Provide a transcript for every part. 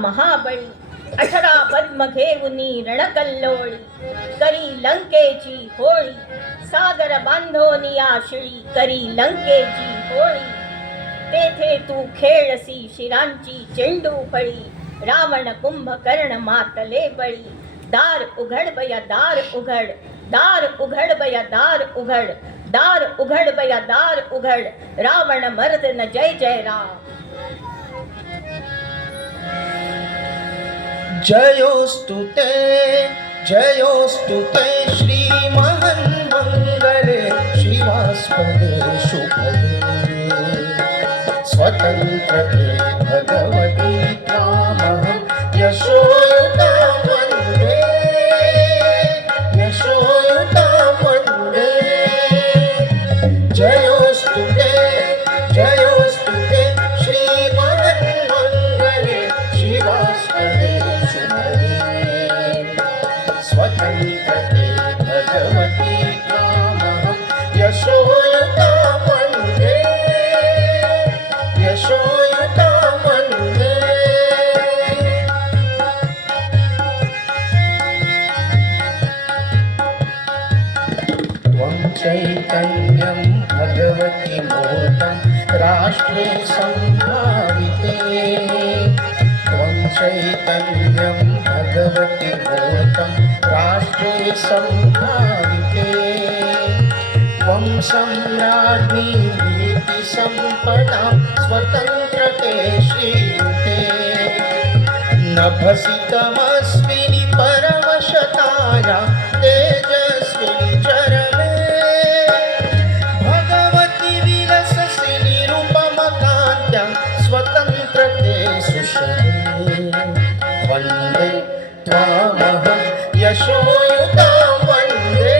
महाबळी 18 पद्म घेऊनी रणकल्लोळी करी लंकेची होळी सागर बांधोनी आशिळी करी लंकेची होळी तेथे तू खेळसी शिरांची चेंडू फळी रावण कुंभकर्ण मातले बळी दार उघड बया दार उघड दार उघड बया दार उघड दार उघड बया दार उघड रावण मर्दन जय जय राम जयोस्तुते श्रीमन्मङ्गले शिवास्पदे शुभदे स्वतन्त्रते भगवती त्वामहं यशोयुतां वन्दे जयोस्तुते श्रीमन्मङ्गले शिवास्पदे स्वतन्त्रते भगवती त्वामहं यशोयुतां वन्दे त्वं चैतन्यं भगवति मूर्तं राष्ट्रे सम्भाविते त्वं चैतन्यं भगवति मूर्तं राष्ट्रे सम्भाविते त्वं सम्राज्ञी नीतिसम्पदां स्वतन्त्रते श्रीयुते नभसि तमस्विनि परवशतायां तेजस्विनि चरणे भगवति विलससि निरुपमकान्त्यां स्वतन्त्रते सुषमे वन्दे त्वामहं यशोयुतां वन्दे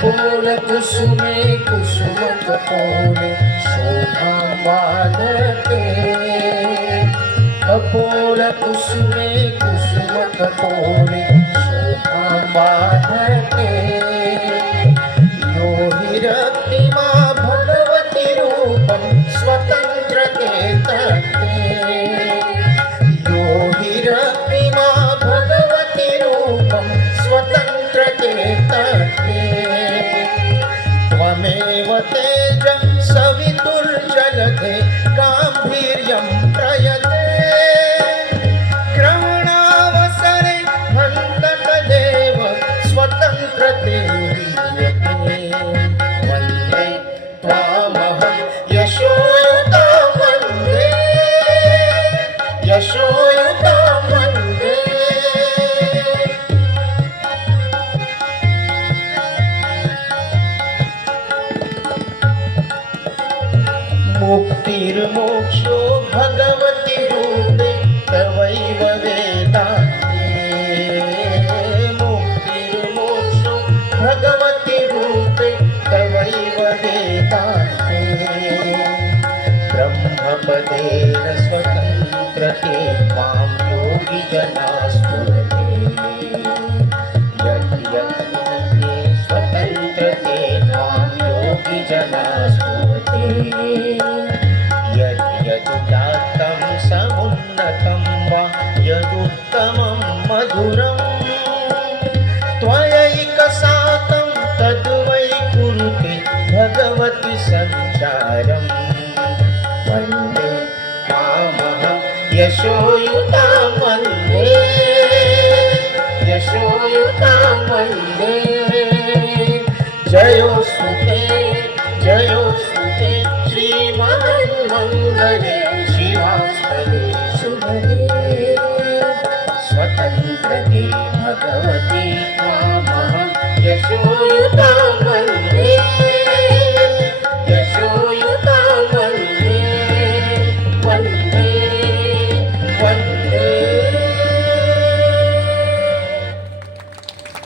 कपोलकुसुमे कुसुमकपोले शोभां वादते कपोलकुसुमे कुसुमकपोले शोभां वादते यो हिरण्यमा भगवति रूपं स्वतन्त्रते तत्ते यो हिरण्यमा भगवति रूपं स्वतन्त्रते तत्ते त्वमेव तेजं सवितुर्जलते गाम्भीर्यं प्रयते ग्रहणावसरे हन्तकदेव स्वतन्त्रते वीर्यते वन्दे त्वामहं यशोयुतां वन्दे मुक्तिर्मोक्षो भगवति रूपे तवैव वेदान्ते मुक्तिर्मोक्षो भगवति रूपे तवैव वेदान्ते ब्रह्मपदेन स्वतन्त्रते मां योगिजनाः स्फुरते यद्यते स्वतन्त्रते मां योगिजनाः स्फुरते यदुदात्तं समुन्नतं वा यदुत्तमं मधुरं त्वयैकसातं तद्वै कुरुते भगवति सञ्चारं वन्दे त्वामहं यशोयुतां वन्दे जयोस्तुते श्रीमन्मङ्गले शिवास्पदे शुभदे स्वतन्त्रते भगवती त्वामहं यशोयुतां